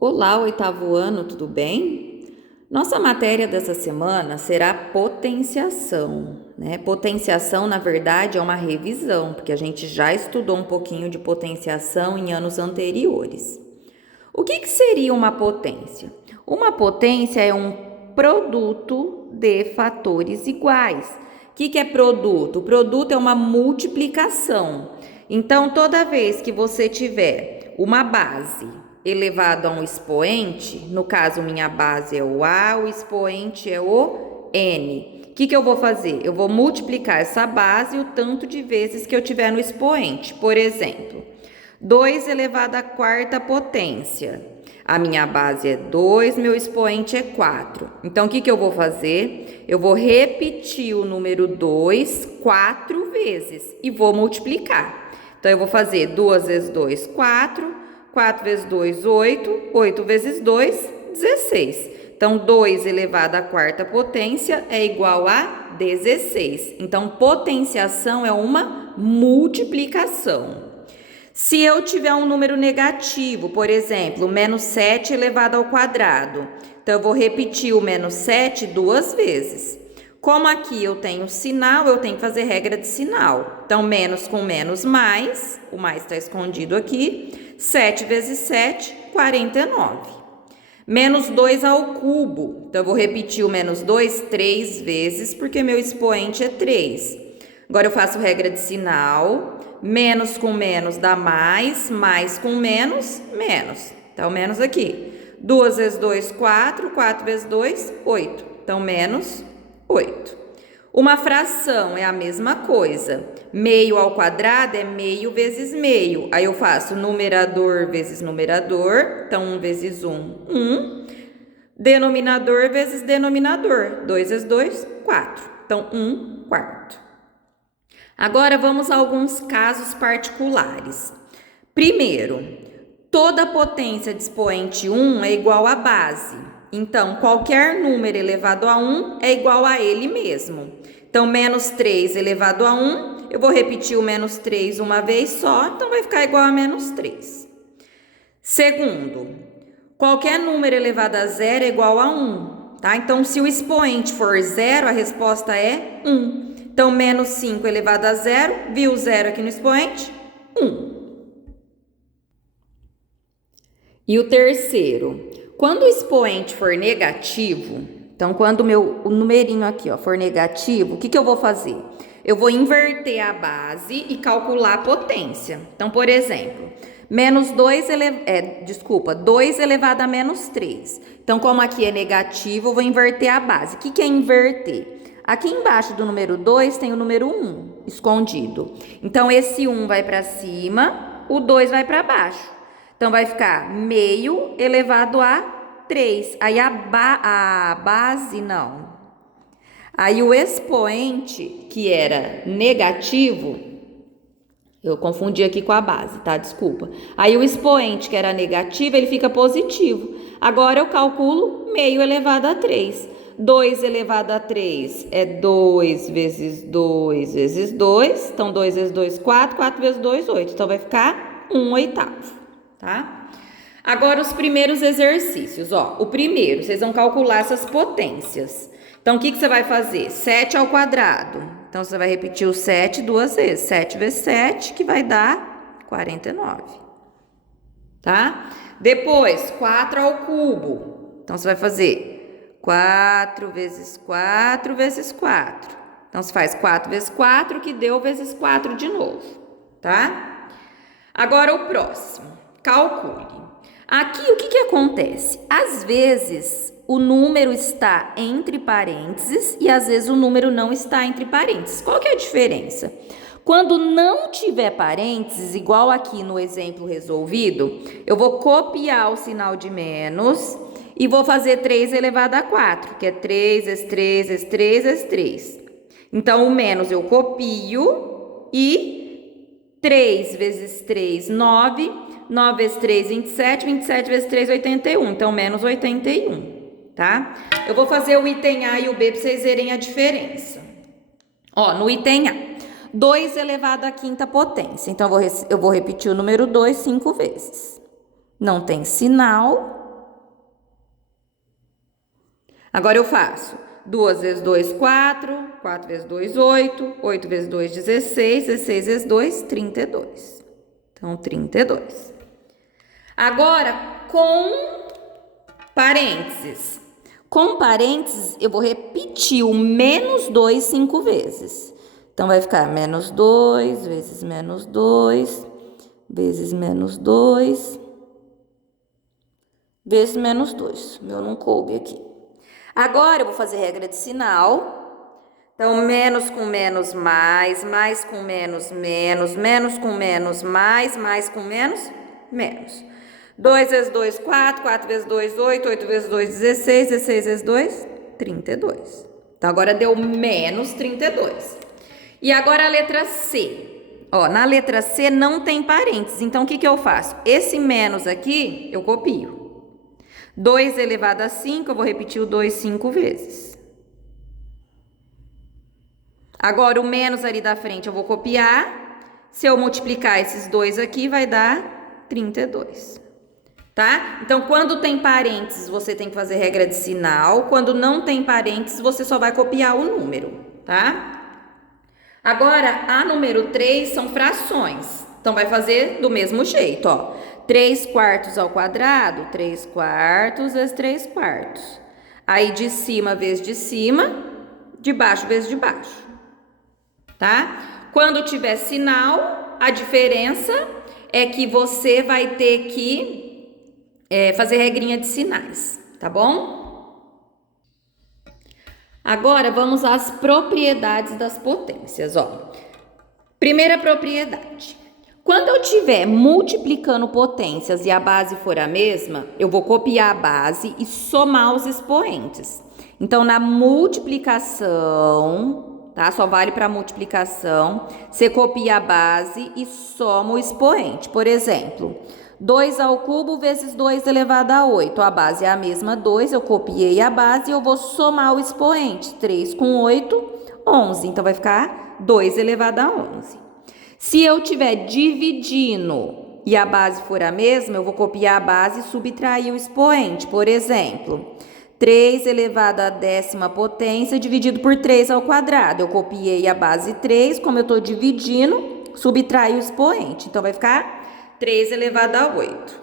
Olá, oitavo ano, tudo bem? Nossa matéria dessa semana será potenciação, né? Potenciação, na verdade, é uma revisão, porque a gente já estudou um pouquinho de potenciação em anos anteriores. O que seria uma potência? Uma potência é um produto de fatores iguais. O que é produto? O produto é uma multiplicação. Então, toda vez que você tiver uma base elevado a um expoente, no caso minha base é o A, o expoente é o N. O que eu vou fazer? Eu vou multiplicar essa base o tanto de vezes que eu tiver no expoente. Por exemplo, 2 elevado à quarta potência. A minha base é 2, meu expoente é 4. Então, o que eu vou fazer? Eu vou repetir o número 2 4 vezes e vou multiplicar. Então, eu vou fazer 2 vezes 2, 4. 4 vezes 2, 8. 8 vezes 2, 16. Então, 2 elevado à quarta potência é igual a 16. Então, potenciação é uma multiplicação. Se eu tiver um número negativo, por exemplo, menos 7 elevado ao quadrado, então eu vou repetir o menos 7 duas vezes. Como aqui eu tenho sinal, eu tenho que fazer regra de sinal. Então, menos com menos, mais, o mais está escondido aqui, 7 vezes 7, 49. Menos 2 ao cubo, então eu vou repetir o menos 2 3 vezes, porque meu expoente é 3. Agora eu faço regra de sinal, menos com menos dá mais com menos, menos. Então, menos aqui. 2 vezes 2, 4, 4 vezes 2, 8. Então, menos 8. Uma fração é a mesma coisa. Meio ao quadrado é meio vezes meio. Aí eu faço numerador vezes numerador. Então, 1 vezes 1, 1. Denominador vezes denominador. 2 vezes 2, 4. Então, 1 quarto. Agora vamos a alguns casos particulares. Primeiro, toda potência de expoente 1 é igual à base. Então, qualquer número elevado a 1 é igual a ele mesmo. Então, menos 3 elevado a 1, eu vou repetir o menos 3 uma vez só, então vai ficar igual a menos 3. Segundo, qualquer número elevado a 0 é igual a 1, tá? Então, se o expoente for 0, a resposta é 1. Então, menos 5 elevado a 0, viu o 0 aqui no expoente? 1. E o terceiro, quando o expoente for negativo, então quando o numerinho aqui for negativo, o que eu vou fazer? Eu vou inverter a base e calcular a potência. Então, por exemplo, 2 elevado a menos 3. Então, como aqui é negativo, eu vou inverter a base. O que é inverter? Aqui embaixo do número 2 tem o número 1 escondido. Então, esse 1 vai para cima, o 2 vai para baixo. Então, vai ficar meio elevado a 3. Aí, a base, não. Aí, o expoente, que era negativo, eu confundi aqui com a base, tá? Desculpa. Aí, o expoente, que era negativo, ele fica positivo. Agora, eu calculo meio elevado a 3. 2 elevado a 3 é 2 vezes 2 vezes 2. Então, 2 vezes 2, 4. 4 vezes 2, 8. Então, vai ficar 1 oitavo, tá? Agora, os primeiros exercícios. O primeiro, vocês vão calcular essas potências. Então, o que você vai fazer? 7 ao quadrado. Então, você vai repetir o 7 duas vezes. 7 vezes 7, que vai dar 49. Tá? Depois, 4 ao cubo. Então, você vai fazer 4 vezes 4 vezes 4. Então, você faz 4 vezes 4, que deu vezes 4 de novo, tá? Agora, o próximo. Calcule. Aqui, o que acontece? Às vezes, o número está entre parênteses e às vezes o número não está entre parênteses. Qual que é a diferença? Quando não tiver parênteses, igual aqui no exemplo resolvido, eu vou copiar o sinal de menos e vou fazer 3 elevado a 4, que é 3 vezes 3 vezes 3 vezes 3. Então, o menos eu copio e 3 vezes 3, 9. 9 vezes 3, 27. 27 vezes 3, 81. Então, menos 81, tá? Eu vou fazer o item A e o B para vocês verem a diferença. No item A, 2 elevado à quinta potência. Então, eu vou repetir o número 2 5 vezes. Não tem sinal. Agora eu faço 2 vezes 2, 4. 4 vezes 2, 8. 8 vezes 2, 16. 16 vezes 2, 32. Então, 32. Agora, com parênteses. Com parênteses, eu vou repetir o menos 2 5 vezes. Então, vai ficar menos 2 vezes menos 2 vezes menos 2 vezes menos 2. Meu não coube aqui. Agora, eu vou fazer regra de sinal. Então, menos com menos, mais com menos, menos com menos, mais com menos, menos. 2 vezes 2, 4. 4 vezes 2, 8. 8 vezes 2, 16. 16 vezes 2, 32. Então, agora deu menos 32. E agora a letra C. Ó, na letra C não tem parênteses. Então, o que eu faço? Esse menos aqui, eu copio. 2 elevado a 5, eu vou repetir o 2 5 vezes. Agora, o menos ali da frente eu vou copiar. Se eu multiplicar esses 2 aqui, vai dar 32. Tá? Então, quando tem parênteses, você tem que fazer regra de sinal. Quando não tem parênteses, você só vai copiar o número, tá? Agora, a número 3 são frações. Então, vai fazer do mesmo jeito, ó. 3 quartos ao quadrado, 3 quartos vezes 3 quartos. Aí, de cima vezes de cima, de baixo vezes de baixo. Tá? Quando tiver sinal, a diferença é que você vai ter que fazer regrinha de sinais, tá bom? Agora, vamos às propriedades das potências, ó. Primeira propriedade. Quando eu estiver multiplicando potências e a base for a mesma, eu vou copiar a base e somar os expoentes. Então, na multiplicação, tá? Só vale para multiplicação. Você copia a base e soma o expoente. Por exemplo, 2 ao cubo vezes 2 elevado a 8. A base é a mesma, 2. Eu copiei a base e eu vou somar o expoente. 3 com 8, 11. Então, vai ficar 2 elevado a 11. Se eu estiver dividindo e a base for a mesma, eu vou copiar a base e subtrair o expoente. Por exemplo, 3 elevado à 10ª potência dividido por 3 ao quadrado. Eu copiei a base 3, como eu estou dividindo, subtraio o expoente. Então, vai ficar 3 elevado a 8.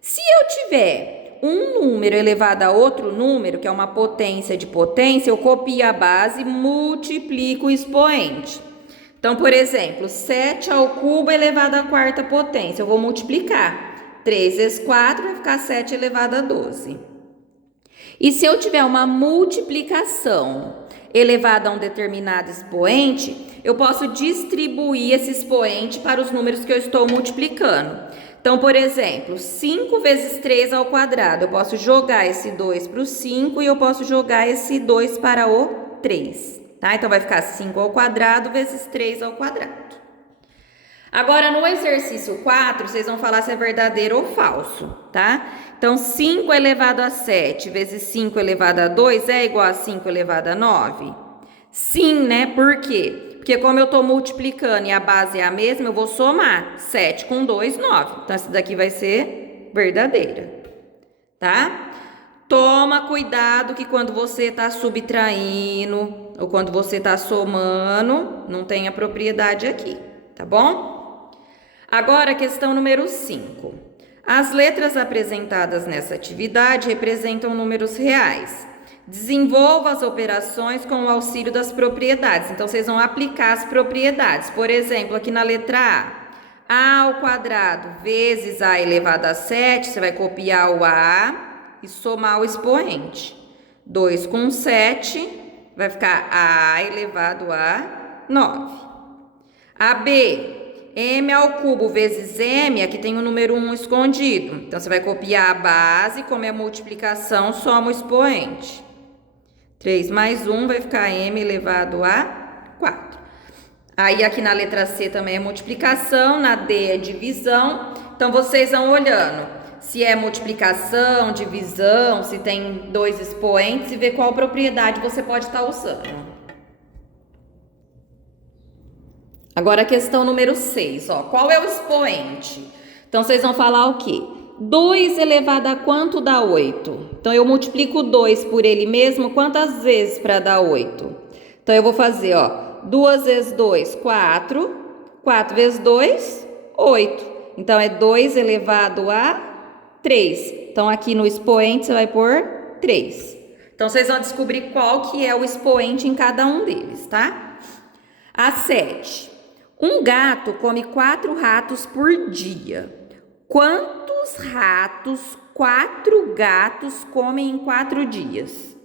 Se eu tiver um número elevado a outro número, que é uma potência de potência, eu copio a base e multiplico o expoente. Então, por exemplo, 7 ao cubo elevado à 4ª potência. Eu vou multiplicar. 3 vezes 4 vai ficar 7 elevado a 12. E se eu tiver uma multiplicação elevada a um determinado expoente, eu posso distribuir esse expoente para os números que eu estou multiplicando. Então, por exemplo, 5 vezes 3 ao quadrado. Eu posso jogar esse 2 para o 5 e eu posso jogar esse 2 para o 3. Tá? Então, vai ficar 5 ao quadrado vezes 3 ao quadrado. Agora, no exercício 4, vocês vão falar se é verdadeiro ou falso, tá? Então, 5 elevado a 7 vezes 5 elevado a 2 é igual a 5 elevado a 9? Sim, né? Por quê? Porque como eu tô multiplicando e a base é a mesma, eu vou somar 7 com 2, 9. Então, essa daqui vai ser verdadeira, tá? Toma cuidado que quando você tá subtraindo ou quando você tá somando, não tem a propriedade aqui, tá bom? Agora, questão número 5. As letras apresentadas nessa atividade representam números reais. Desenvolva as operações com o auxílio das propriedades. Então, vocês vão aplicar as propriedades. Por exemplo, aqui na letra A ao quadrado vezes A elevado a 7, você vai copiar o A e somar o expoente. 2 com 7 vai ficar A elevado a 9. AB, M ao cubo vezes M, aqui tem o número 1 escondido. Então, você vai copiar a base, como é multiplicação, soma o expoente. 3 mais 1 vai ficar M elevado a 4. Aí, aqui na letra C também é multiplicação, na D é divisão. Então, vocês vão olhando se é multiplicação, divisão, se tem 2 expoentes e ver qual propriedade você pode estar usando. Agora a questão número 6, ó. Qual é o expoente? Então, vocês vão falar o quê? 2 elevado a quanto dá 8? Então, eu multiplico 2 por ele mesmo, quantas vezes para dar 8? Então, eu vou fazer, ó, 2 vezes 2, 4. 4 vezes 2, 8. Então, é 2 elevado a 3. Então, aqui no expoente, você vai pôr 3. Então, vocês vão descobrir qual que é o expoente em cada um deles, tá? A 7. Um gato come 4 ratos por dia. Quantos ratos 4 gatos comem em 4 dias?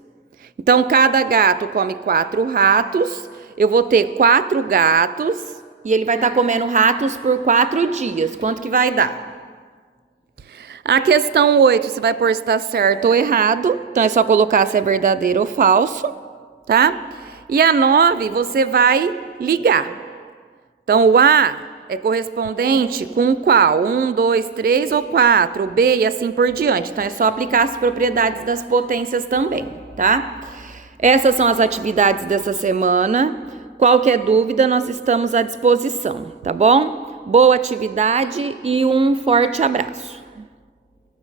Então, cada gato come 4 ratos. Eu vou ter 4 gatos e ele vai estar comendo ratos por 4 dias. Quanto que vai dar? A questão 8, você vai pôr se está certo ou errado. Então, é só colocar se é verdadeiro ou falso, tá? E a 9, você vai ligar. Então, o A é correspondente com qual? 1, 2, 3 ou 4? O B e assim por diante. Então, é só aplicar as propriedades das potências também, tá? Essas são as atividades dessa semana. Qualquer dúvida, nós estamos à disposição, tá bom? Boa atividade e um forte abraço.